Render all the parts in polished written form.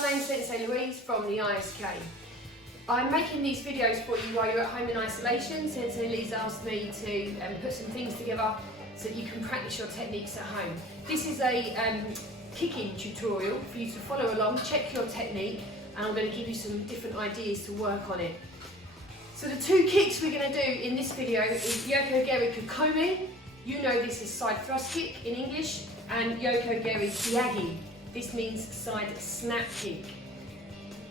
my name's Sensei Louise from the ISK. I'm making these videos for you while you're at home in isolation. Sensei Louise asked me to put some things together so that you can practice your techniques at home. This is a kicking tutorial for you to follow along, check your technique, and I'm going to give you some different ideas to work on it. So the two kicks we're going to do in this video is Yoko Geri Kekomi. You know this is side thrust kick in English, and Yoko Geri Keage. This means side snap kick.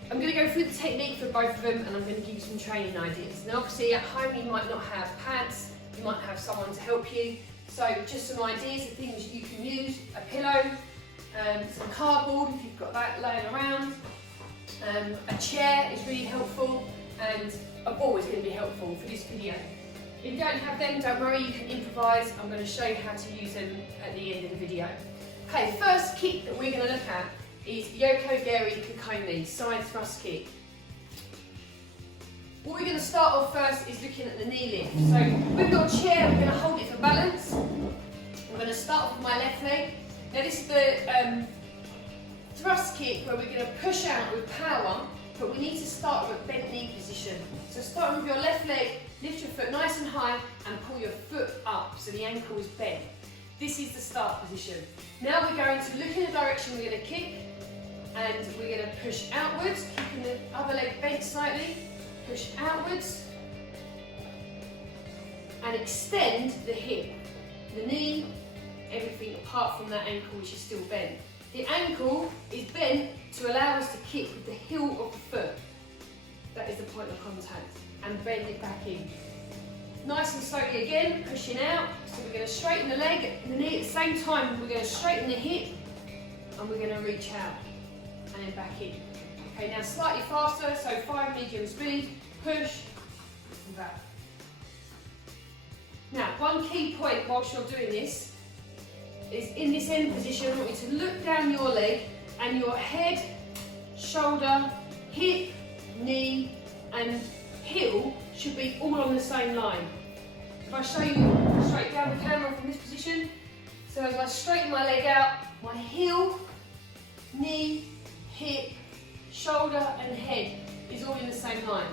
I'm going to go through the technique for both of them, and I'm going to give you some training ideas. Now obviously at home you might not have pads, you might have someone to help you. So just some ideas of things you can use: a pillow, some cardboard if you've got that laying around, a chair is really helpful, and a ball is going to be helpful for this video. If you don't have them, don't worry, you can improvise. I'm going to show you how to use them at the end of the video. Okay, first kick that we're going to look at is Yoko Geri Kekomi, side thrust kick. What we're going to start off first is looking at the knee lift. So with your chair, we're going to hold it for balance. I'm going to start with my left leg. Now this is the thrust kick where we're going to push out with power, but we need to start with a bent knee position. So starting with your left leg, lift your foot nice and high and pull your foot up so the ankle is bent. This is the start position. Now we're going to look in the direction we're going to kick, and we're going to push outwards, keeping the other leg bent slightly, push outwards and extend the hip, the knee, everything apart from that ankle which is still bent. The ankle is bent to allow us to kick with the heel of the foot. That is the point of contact, and bend it back in. Nice and slowly again, pushing out. So we're going to straighten the leg and the knee at the same time. We're going to straighten the hip and we're going to reach out and then back in. Okay, now slightly faster, so 5 medium speed, push and back. Now, one key point whilst you're doing this is in this end position, I want you to look down your leg and your head, shoulder, hip, knee and heel should be all on the same line. If I show you straight down the camera from this position, so as I straighten my leg out, my heel, knee, hip, shoulder and head is all in the same line.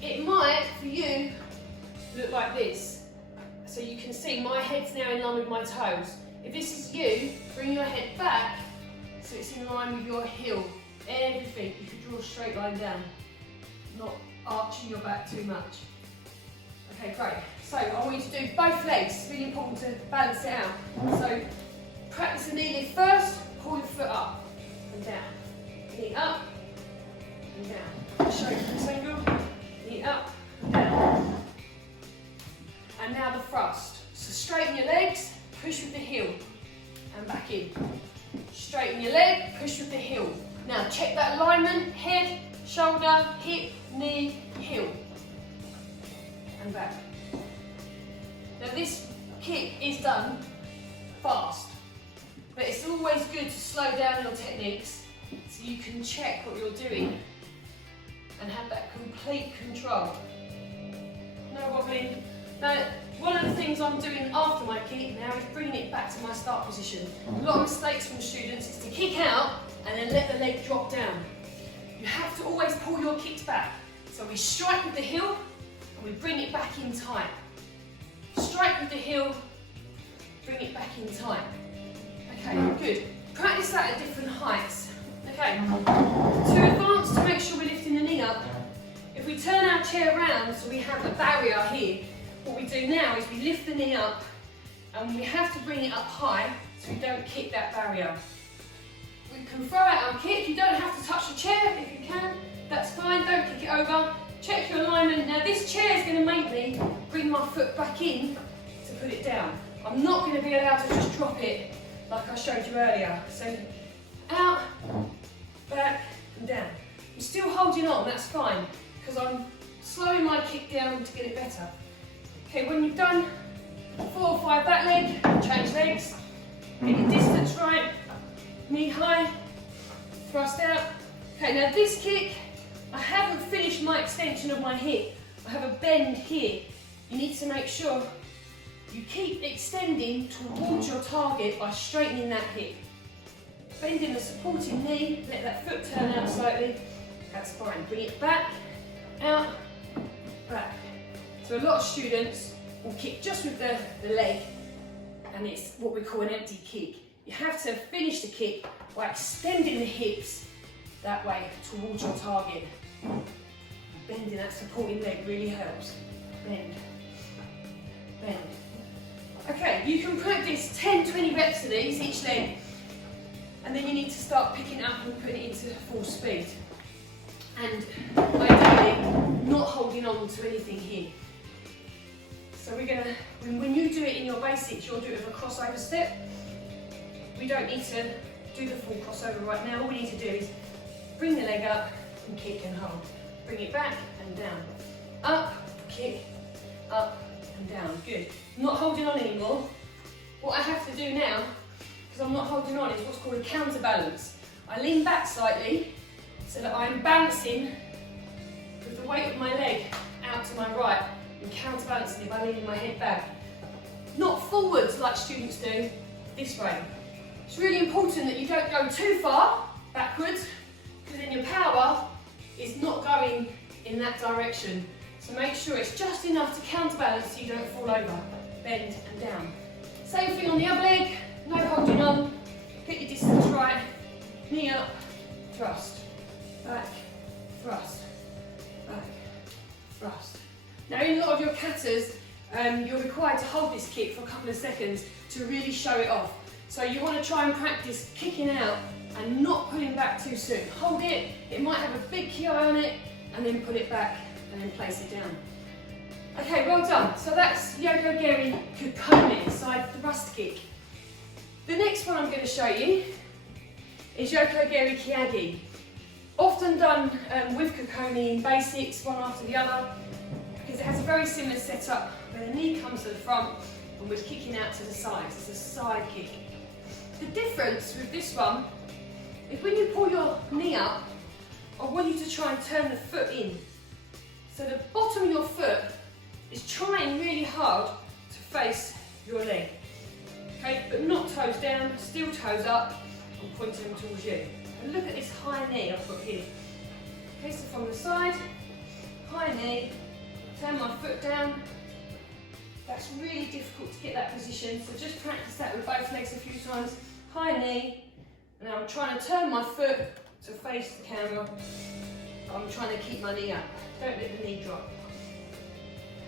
It might, for you, look like this. So you can see my head's now in line with my toes. If this is you, bring your head back so it's in line with your heel. Everything, you can draw a straight line down, not arching your back too much. Okay, great. So I want you to do both legs. It's really important to balance it out. So practice the knee lift first, pull your foot up and down. Knee up and down. Show you this angle. Knee up and down. And now the thrust. So straighten your legs, push with the heel and back in. Straighten your leg, push with the heel. Now check that alignment, head, shoulder, hip, knee, heel. And back. Now this kick is done fast, but it's always good to slow down your techniques so you can check what you're doing and have that complete control. No wobbling. Now, one of the things I'm doing after my kick now is bringing it back to my start position. A lot of mistakes from students is to kick out and then let the leg drop down. You have to always pull your kicks back. So we strike with the heel and we bring it back in tight. Strike with the heel, bring it back in tight. Okay, good. Practice that at different heights. Okay, to advance, to make sure we're lifting the knee up, if we turn our chair around so we have a barrier here, what we do now is we lift the knee up and we have to bring it up high so we don't kick that barrier. We can throw out our kick. You don't have to touch the chair if you can, that's fine, don't kick it over. Check your alignment. Now this chair is going to make me bring my foot back in to put it down. I'm not going to be allowed to just drop it like I showed you earlier. So out, back and down. I'm still holding on, that's fine, because I'm slowing my kick down to get it better. Okay, when you've done 4 or 5 that leg, change legs, get your distance right, knee high, thrust out. Okay, now this kick, I haven't finished my extension of my hip. I have a bend here. You need to make sure you keep extending towards your target by straightening that hip. bending the supporting knee, let that foot turn out slightly, that's fine. Bring it back, out, back. So a lot of students will kick just with the leg, and it's what we call an empty kick. You have to finish the kick by extending the hips that way towards your target. Bending that supporting leg really helps. Bend, bend. Okay, you can practice 10-20 reps of these each leg, and then you need to start picking up and putting it into full speed. And ideally, not holding on to anything here. So we're gonna, when you do it in your basics, you'll do it with a crossover step. We don't need to do the full crossover right now. All we need to do is bring the leg up and kick and hold. Bring it back and down. Up, kick, up and down. Good. I'm not holding on anymore. What I have to do now, because I'm not holding on, is what's called a counterbalance. I lean back slightly so that I'm balancing with the weight of my leg out to my right and counterbalancing by leaning my head back. Not forwards like students do, this way. It's really important that you don't go too far backwards, because then your power is not going in that direction. So make sure it's just enough to counterbalance so you don't fall over. Bend and down. Same thing on the other leg, no holding on. Get your distance right. Knee up, thrust. Back, thrust. Back, thrust. Now in a lot of your katas, you're required to hold this kick for a couple of seconds to really show it off. So you want to try and practice kicking out and not pulling back too soon. Hold it, it might have a big ki on it, and then put it back and then place it down. Okay, well done. So that's Yoko Geri Kekomi, side thrust kick. The next one I'm going to show you is Yoko Geri Keage. Often done with Kekomi in basics, one after the other, because it has a very similar setup where the knee comes to the front and we're kicking out to the sides. It's a side kick. The difference with this one is when you pull your knee up, I want you to try and turn the foot in. So the bottom of your foot is trying really hard to face your leg. Okay, but not toes down, still toes up and pointing them towards you. And look at this high knee I've got here. Okay, so from the side, high knee, turn my foot down. That's really difficult to get that position, so just practice that with both legs a few times. High knee, and I'm trying to turn my foot to face the camera. I'm trying to keep my knee up. Don't let the knee drop.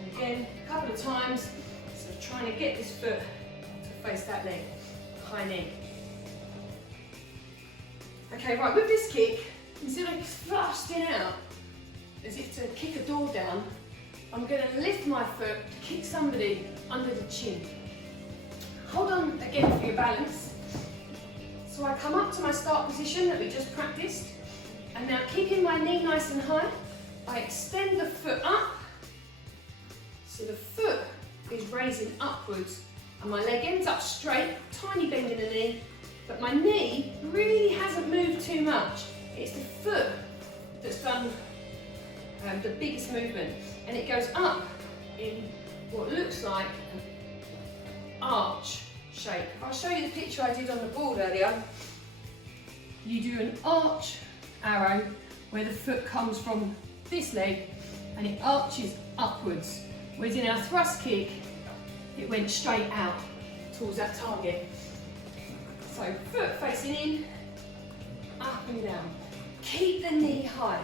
And again, a couple of times, so trying to get this foot to face that leg. High knee. Okay, right, with this kick, instead of thrusting out as if to kick a door down, I'm going to lift my foot to kick somebody under the chin. Hold on again for your balance. So I come up to my start position that we just practiced, and now keeping my knee nice and high, I extend the foot up, so the foot is raising upwards, and my leg ends up straight, tiny bend in the knee, but my knee really hasn't moved too much. It's the foot that's done the biggest movement, and it goes up in what looks like an arch shape. If I show you the picture I did on the board earlier, you do an arch arrow where the foot comes from this leg and it arches upwards, whereas in our thrust kick it went straight out towards that target. So foot facing in, up and down. Keep the knee high.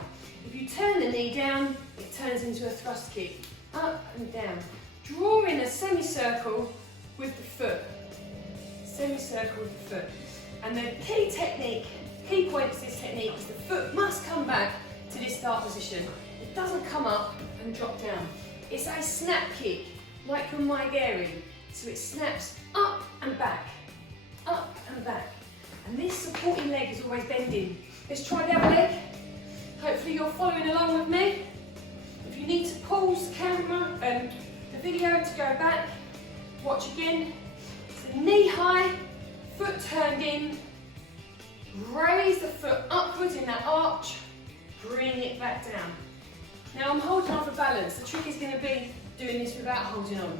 If you turn the knee down, it turns into a thrust kick. Up and down. Draw in a semicircle with the foot. Semicircle with the foot. And the key technique, key point to this technique is the foot must come back to this start position. It doesn't come up and drop down. It's a snap kick, like your Yoko Geri. So it snaps up and back, up and back. And this supporting leg is always bending. Let's try the other leg. Hopefully you're following along with me. If you need to pause the camera and the video to go back, watch again. So knee high, foot turned in, raise the foot upwards in that arch, bring it back down. Now I'm holding on for balance. The trick is going to be doing this without holding on.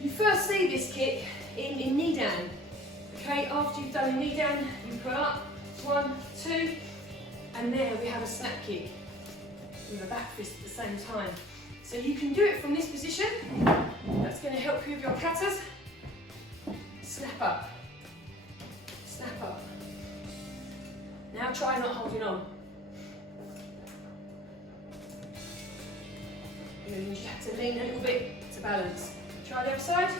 You first see this kick in knee down. Okay, after you've done your knee down, you pull up. 1, 2, and there we have a snap kick with a back fist at the same time. So you can do it from this position. That's going to help you with your katas. Snap up. Snap up. Now try not holding on. You have to lean a little bit to balance. Try the other side.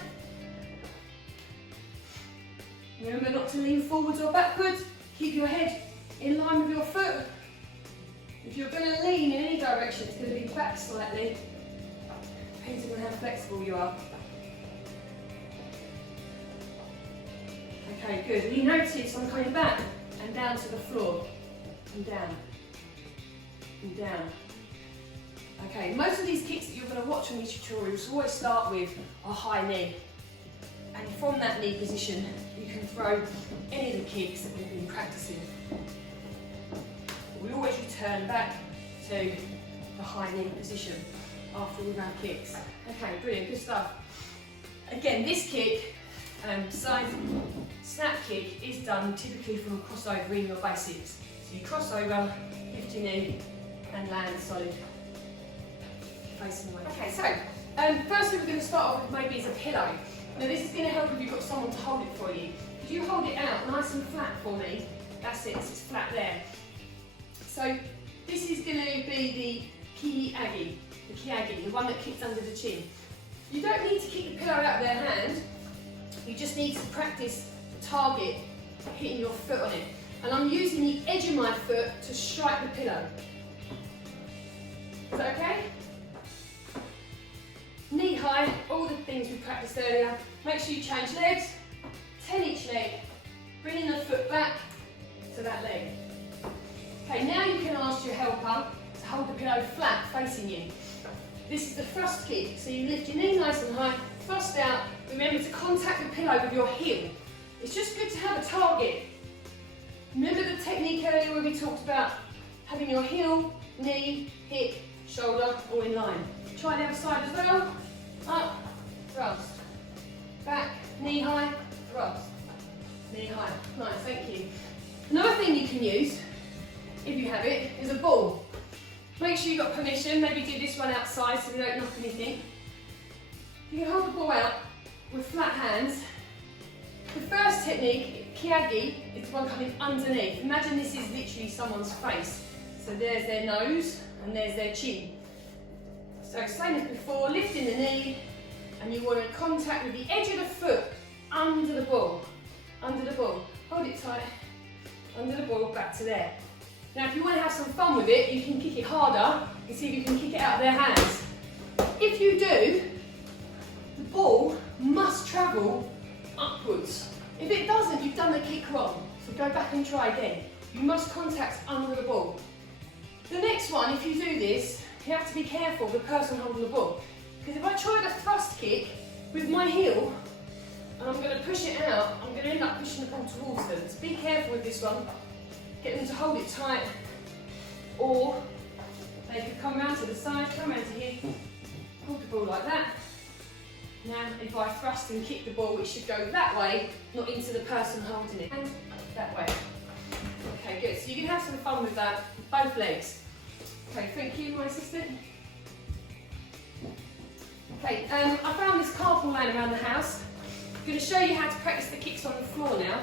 Remember not to lean forwards or backwards. Keep your head in line with your foot. If you're going to lean in any direction, it's going to be back slightly. Depends on how flexible you are. Okay, good. You notice I'm coming back and down to the floor. And down. And down. Okay, most of these kicks that you're going to watch on these tutorials always start with a high knee. And from that knee position, you can throw any of the kicks that we've been practicing. We always return back to the high knee position after all of our kicks. Okay, brilliant, good stuff. Again, this kick, side snap kick, is done typically from a crossover in your basics. So you cross over, lift your knee, and land solid. Facing away. Okay, so firstly we're going to start off with maybe as a pillow. Now this is going to help if you've got someone to hold it for you. If you hold it out nice and flat for me, that's it, so it's flat there. So this is going to be the Keage, the one that kicks under the chin. You don't need to kick the pillow out of their hand, you just need to practice the target hitting your foot on it. And I'm using the edge of my foot to strike the pillow. Is that okay? Knee high, all the things we practiced earlier. Make sure you change legs, 10 each leg, bringing the foot back to that leg. Okay, now you can ask your helper to hold the pillow flat facing you. This is the thrust kick, so you lift your knee nice and high, thrust out, remember to contact the pillow with your heel. It's just good to have a target. Remember the technique earlier where we talked about having your heel, knee, hip, shoulder all in line. Try the other side as well. Up, thrust. Back, knee high, thrust. Knee high. Nice, thank you. Another thing you can use, if you have it, is a ball. Make sure you've got permission, maybe do this one outside so we don't knock anything. You can hold the ball out with flat hands. The first technique, Keage, is the one coming underneath. Imagine this is literally someone's face. So there's their nose and there's their chin. So same as before, lifting the knee, and you want to contact with the edge of the foot under the ball. Under the ball. Hold it tight. Under the ball, back to there. Now if you want to have some fun with it, you can kick it harder and see if you can kick it out of their hands. If you do, the ball must travel upwards. If it doesn't, you've done the kick wrong. So go back and try again. You must contact under the ball. The next one, if you do this, you have to be careful of the person holding the ball. Because if I try the thrust kick with my heel, and I'm going to push it out, I'm going to end up pushing the ball towards them. So be careful with this one. Get them to hold it tight, or they could come round to the side, come round to here, hold the ball like that. Now, if I thrust and kick the ball, it should go that way, not into the person holding it. And that way. Okay, good. So you can have some fun with that, with both legs. Okay, thank you, my assistant. Okay, I found this card ball laying around the house. I'm going to show you how to practice the kicks on the floor now.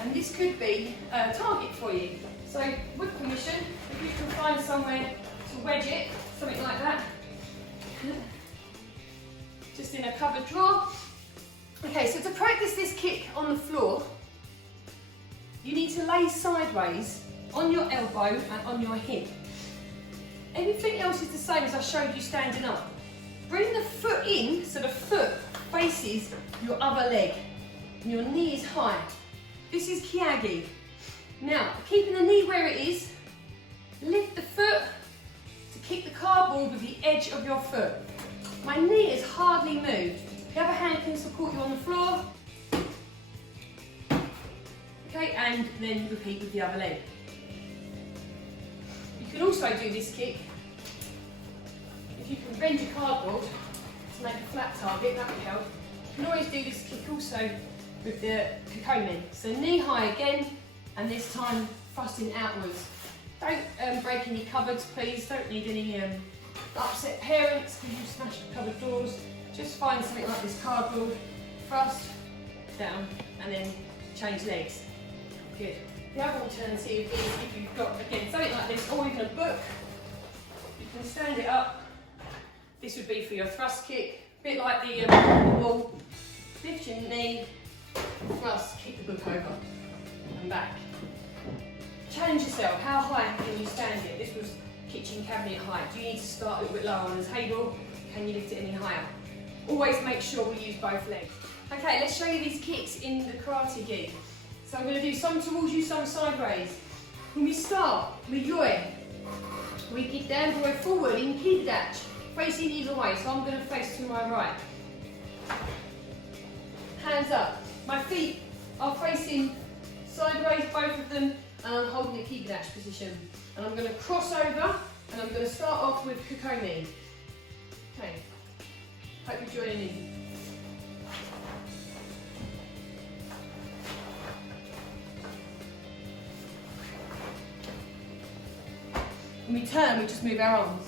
And this could be a target for you. So, with permission, if you can find somewhere to wedge it, something like that. Just in a cupboard drawer. Okay, so to practice this kick on the floor, you need to lay sideways on your elbow and on your hip. Everything else is the same as I showed you standing up. Bring the foot in so the foot faces your other leg and your knee is high. This is Keage. Now, keeping the knee where it is, lift the foot to kick the cardboard with the edge of your foot. My knee is hardly moved. The other hand can support you on the floor. Okay, and then repeat with the other leg. You can also do this kick. If you can bend your cardboard to make a flat target, that would help. You can always do this kick also with the Kekomi. So knee high again, and this time thrusting outwards. Don't break any cupboards, please. Don't need any upset parents because you smashed the cupboard doors. Just find something like this cardboard, thrust, down, and then change legs. Good. The other alternative is if you've got, again, something like this, or even a book, you can stand it up. This would be for your thrust kick, a bit like the wall. Lift your knee, thrust, kick the book over, and back. Challenge yourself, how high can you stand it? This was kitchen cabinet height. Do you need to start a little bit lower on the table? Can you lift it any higher? Always make sure we use both legs. Okay, let's show you these kicks in the Karate Gi. So I'm going to do some towards you, some sideways. When we start with Yoi, we kick down, go forward in Keage, facing either way. So I'm going to face to my right. Hands up. My feet are facing sideways, both of them, and I'm holding a Keage position. And I'm going to cross over, and I'm going to start off with Kekomi. Okay. Hope you're joining in. When we turn, we just move our arms.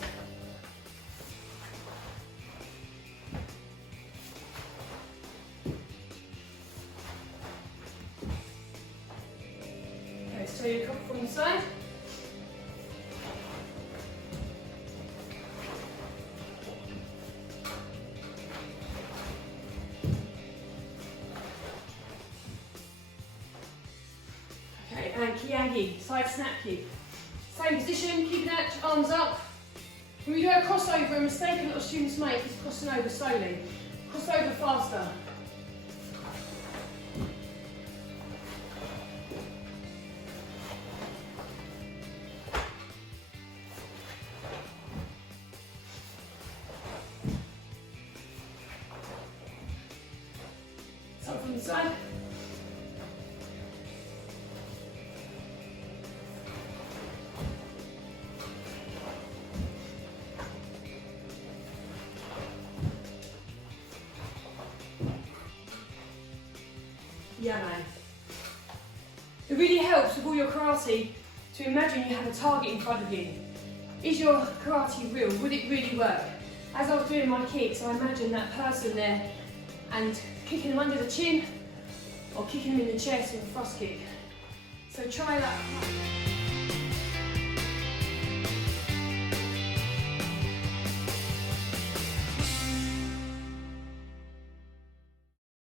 Okay, so you come from the side. Okay, and Keage, side snap kick. Same position, keep that, arms up. When we do a crossover, a mistake a lot of students make is crossing over slowly. Cross over faster. Some from the side. Yeah, man. It really helps with all your karate to imagine you have a target in front of you. Is your karate real? Would it really work? As I was doing my kicks, I imagined that person there and kicking them under the chin or kicking them in the chest with a thrust kick. So try that.